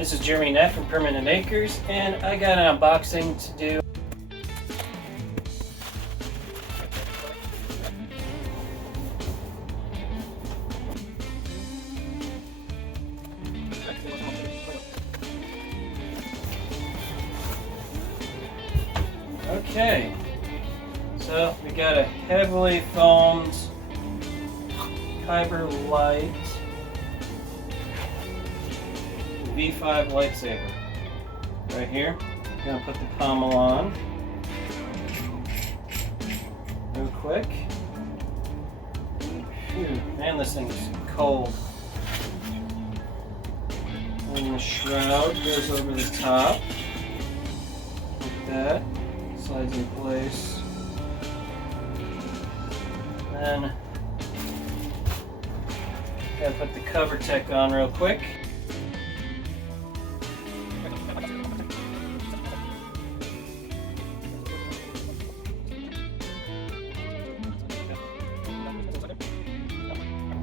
This is Jeremy Neff from Permanent Acres, and I got an unboxing to do. Okay, so we got a heavily foamed Kyberlight V5 Lightsaber right here. I'm gonna put the pommel on real quick. Phew, man, this thing is cold. And the shroud goes over the top like that. Slides in place. Then gotta put the cover tech on real quick.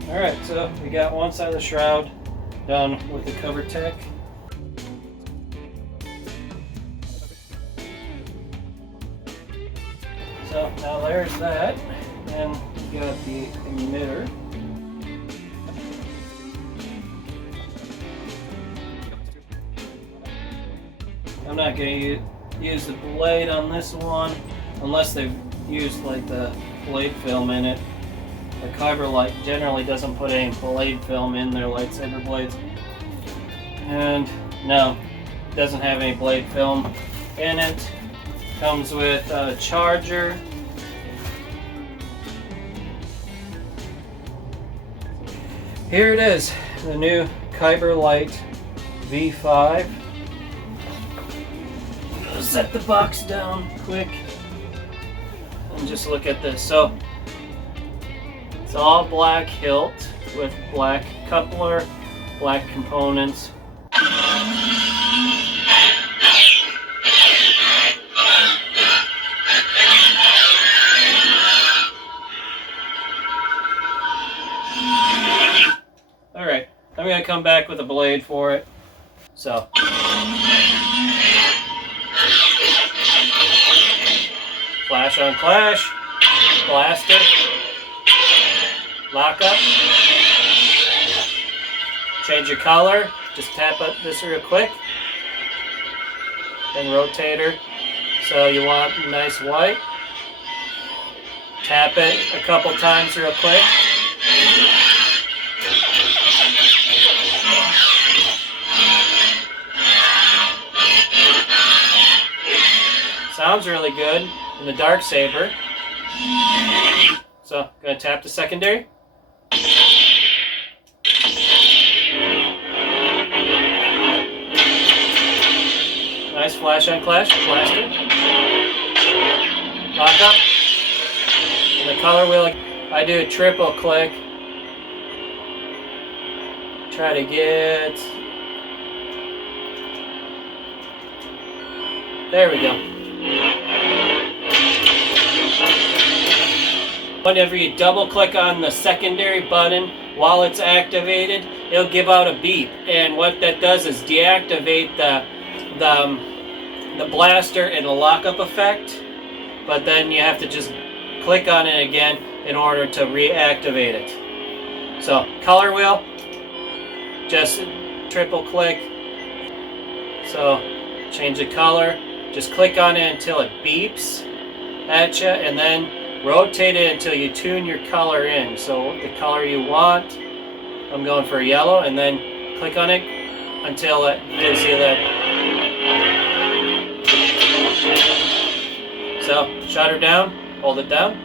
Alright, so we got one side of the shroud done with the cover tech. So now there's that, and we got the emitter. I'm not going to use the blade on this one unless they've used like the blade film in it. The Kyberlight generally doesn't put any blade film in their lightsaber blades. And no, it doesn't have any blade film in it. Comes with a charger. Here it is, the new Kyberlight V5. I'll set the box down quick and just look at this. So it's all black hilt with black coupler, black components. Alright, I'm going to come back with a blade for it. So flash on clash, blaster, lock up, change your color, just tap up this real quick, then rotator, so you want nice white, tap it a couple times real quick, sounds really good in the dark saber. So, gonna tap the secondary. Nice flash on clash, blaster. Lock up. And the color wheel, I do a triple click. Try to get. There we go. Whenever you double click on the secondary button while it's activated, it'll give out a beep, and what that does is deactivate the blaster and the lockup effect, but then you have to just click on it again in order to reactivate it. So color wheel, just triple click, so change the color, just click on it until it beeps at you, and then rotate it until you tune your color in. So the color you want, I'm going for yellow, and then click on it until it gives you that. So shutter down, hold it down.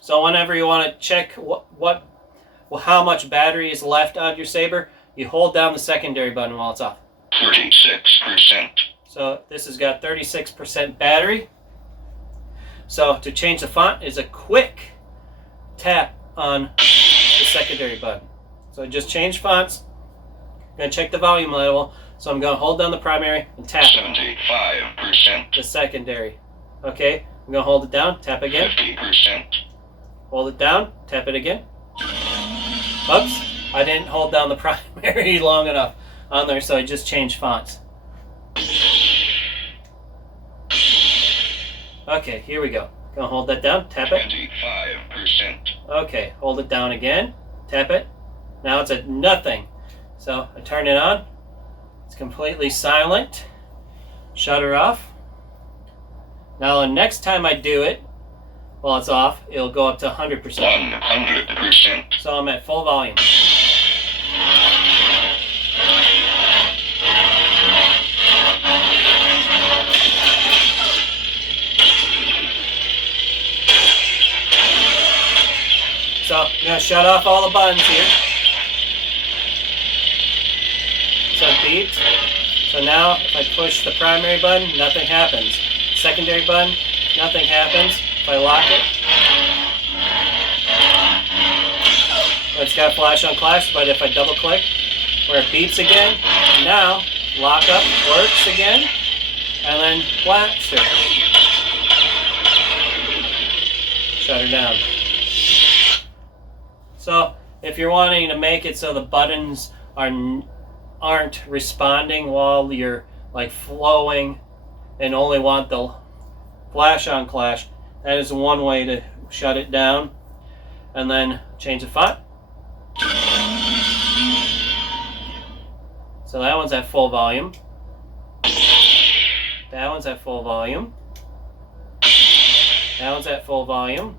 So whenever you want to check how much battery is left on your saber, you hold down the secondary button while it's off. 36%. So this has got 36% battery. So to change the font is a quick tap on the secondary button. So just change fonts. I'm going to check the volume level. So I'm going to hold down the primary and tap 75%. the secondary. Okay, I'm going to hold it down, tap again. 50%. Hold it down, tap it again. Oops, I didn't hold down the primary long enough. on there, so I just changed fonts. Okay, here we go. Gonna hold that down, tap it. 25%. Okay, hold it down again, tap it. Now it's at nothing. So I turn it on. It's completely silent. Shut her off. Now the next time I do it, while it's off, it'll go up to 100%. 100%. So I'm at full volume. So I'm going to shut off all the buttons here. So it beeps. So now if I push the primary button, nothing happens. Secondary button, nothing happens. If I lock it, it's got flash on clash, but if I double click, where it beeps again, now lockup works again, and then blaster. Shut her down. So if you're wanting to make it so the buttons aren't responding while you're like flowing and only want the flash on clash, that is one way to shut it down. And then change the font. So that one's at full volume. That one's at full volume. That one's at full volume.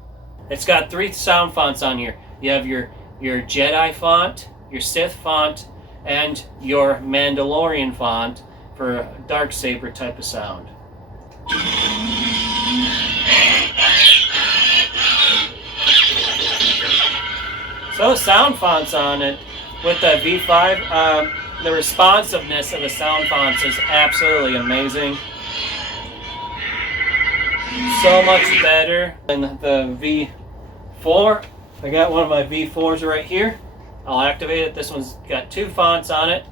It's got 3 sound fonts on here. You have your Jedi font, your Sith font, and your Mandalorian font for a Darksaber type of sound. So the sound fonts on it with the V5, the responsiveness of the sound fonts is absolutely amazing. So much better than the V4. I got one of my V4s right here. I'll activate it. This one's got 2 fonts on it.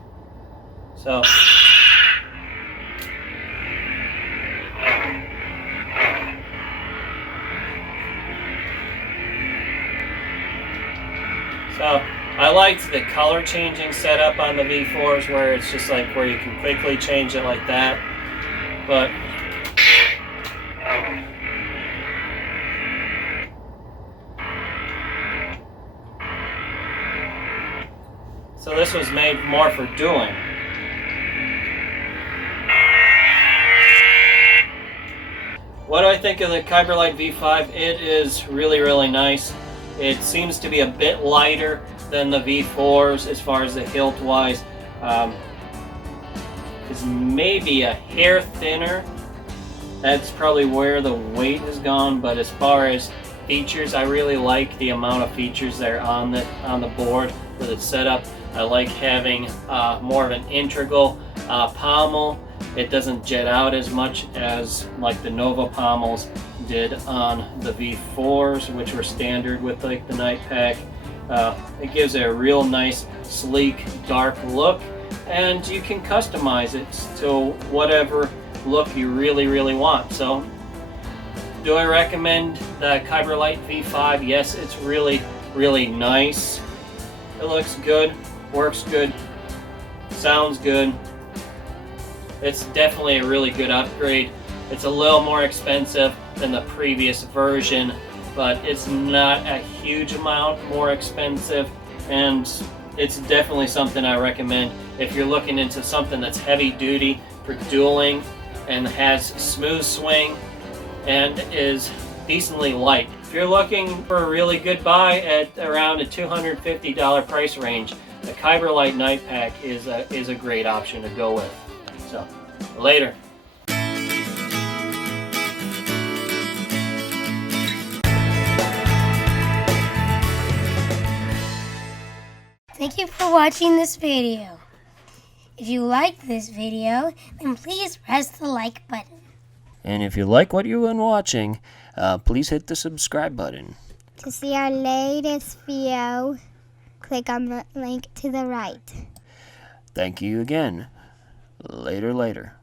So I liked the color changing setup on the V4s where it's just like where you can quickly change it like that. But so this was made more for dueling. What do I think of the Kyberlight V5? It is really, really nice. It seems to be a bit lighter than the V4s as far as the hilt wise. It's maybe a hair thinner. That's probably where the weight has gone, but as far as features, I really like the amount of features that are on the board with its setup. I like having more of an integral pommel. It doesn't jet out as much as like the Nova pommels did on the V4s, which were standard with like the Knightpack. It gives it a real nice, sleek, dark look, and you can customize it to whatever look you really, really want. So, do I recommend the Kyberlight V5? Yes, it's really, really nice. It looks good, works good, sounds good. It's definitely a really good upgrade. It's a little more expensive than the previous version, but it's not a huge amount more expensive, and it's definitely something I recommend if you're looking into something that's heavy duty for dueling and has smooth swing and is decently light. If you're looking for a really good buy at around a $250 price range, the Kyberlight Knight Pack is a great option to go with. So, later. Thank you for watching this video. If you liked this video, then please press the like button. And if you like what you've been watching, please hit the subscribe button. To see our latest video, click on the link to the right. Thank you again. Later.